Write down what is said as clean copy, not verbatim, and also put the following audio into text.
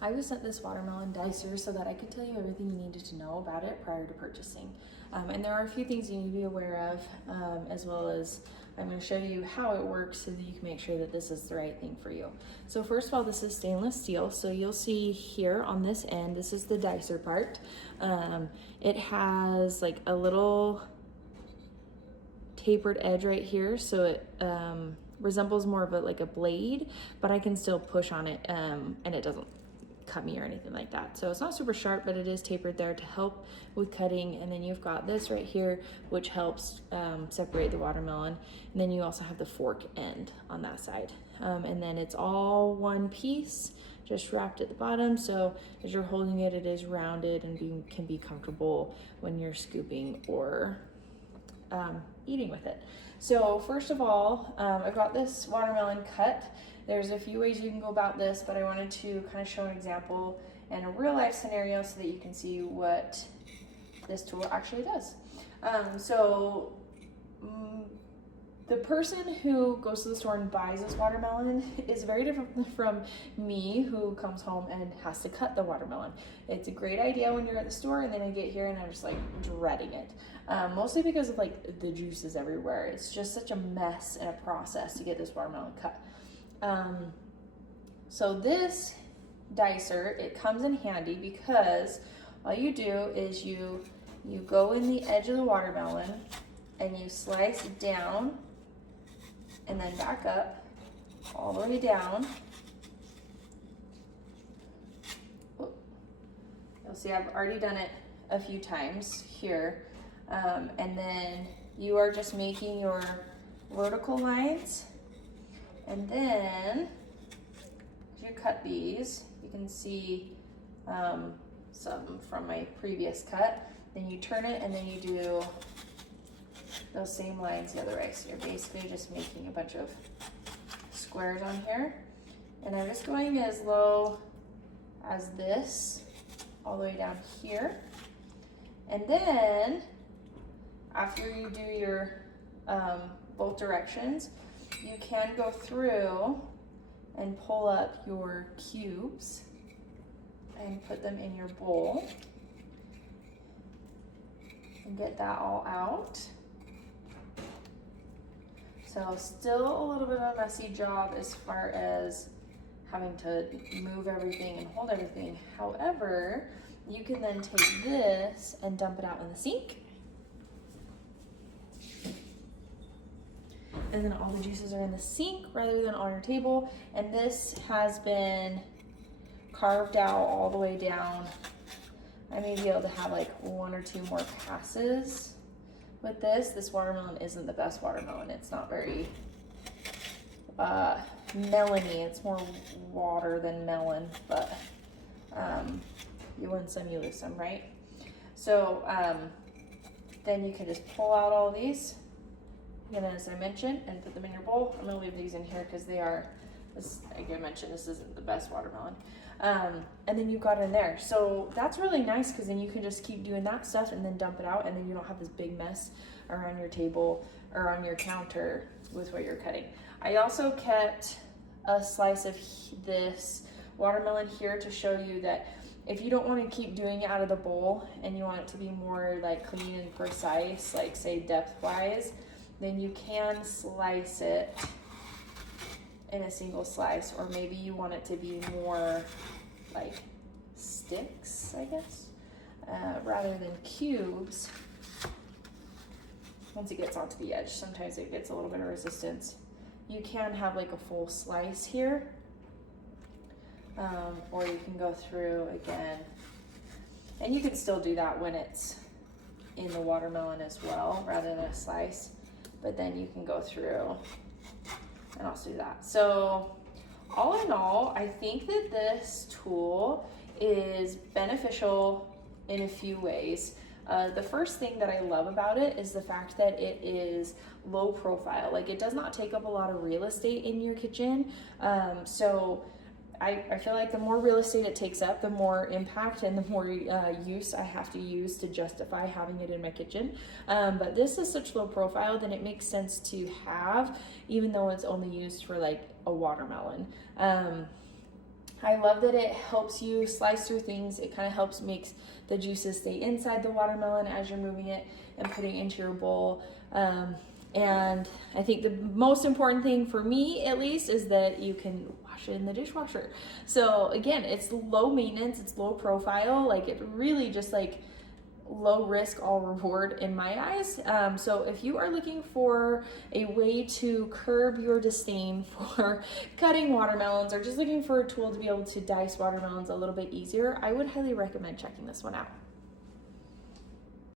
I was sent this watermelon dicer so that I could tell you everything you needed to know about it prior to purchasing. And there are a few things you need to be aware of, as well as I'm going to show you how it works so that you can make sure that this is the right thing for you. So first of all, this is stainless steel. So you'll see here on this end, this is the dicer part. It has like a little tapered edge right here, so it resembles more of like a blade, but I can still push on it and it doesn't cut me or anything like that. So it's not super sharp, but it is tapered there to help with cutting. And then you've got this right here, which helps separate the watermelon. And then you also have the fork end on that side. And then it's all one piece, just wrapped at the bottom. So as you're holding it, it is rounded and can be comfortable when you're scooping or eating with it. So first of all, I've got this watermelon cut. There's a few ways you can go about this, but I wanted to kind of show an example and a real life scenario so that you can see what this tool actually does. The person who goes to the store and buys this watermelon is very different from me, who comes home and has to cut the watermelon. It's a great idea when you're at the store, and then I get here and I'm just like dreading it. Mostly because of like the juices everywhere. It's just such a mess and a process to get this watermelon cut. So this dicer, it comes in handy because all you do is you go in the edge of the watermelon and you slice down and then back up all the way down. You'll see I've already done it a few times here. And then you are just making your vertical lines. And then, as you cut these, you can see some from my previous cut. Then you turn it and then you do those same lines the other way. So you're basically just making a bunch of squares on here. And I'm just going as low as this, all the way down here. And then, after you do your both directions, you can go through and pull up your cubes and put them in your bowl and get that all out. So still a little bit of a messy job as far as having to move everything and hold everything. However, you can then take this and dump it out in the sink. And then all the juices are in the sink rather than on your table. And this has been carved out all the way down. I may be able to have like one or two more passes with this. This watermelon isn't the best watermelon. It's not very melony. It's more water than melon, but you win some, you lose some, right? So then you can just pull out all these. And then, as I mentioned, and put them in your bowl. I'm gonna leave these in here because they are, like I mentioned, this isn't the best watermelon. And then you've got it in there. So that's really nice because then you can just keep doing that stuff and then dump it out, and then you don't have this big mess around your table or on your counter with what you're cutting. I also kept a slice of this watermelon here to show you that if you don't want to keep doing it out of the bowl and you want it to be more like clean and precise, like say depth-wise, then you can slice it in a single slice, or maybe you want it to be more like sticks, I guess, rather than cubes. Once it gets onto the edge, sometimes it gets a little bit of resistance. You can have like a full slice here, or you can go through again, and you can still do that when it's in the watermelon as well, rather than a slice. But then you can go through and also do that. So all in all, I think that this tool is beneficial in a few ways. The first thing that I love about it is the fact that it is low profile. Like, it does not take up a lot of real estate in your kitchen. So I feel like the more real estate it takes up, the more impact and the more use I have to use to justify having it in my kitchen. But this is such low profile that it makes sense to have, even though it's only used for like a watermelon. I love that it helps you slice through things. It kind of helps makes the juices stay inside the watermelon as you're moving it and putting it into your bowl. And I think the most important thing for me, at least, is that you can wash it in the dishwasher. So again, it's low maintenance, it's low profile, like it really just like low risk, all reward in my eyes. So if you are looking for a way to curb your disdain for cutting watermelons, or just looking for a tool to be able to dice watermelons a little bit easier, I would highly recommend checking this one out.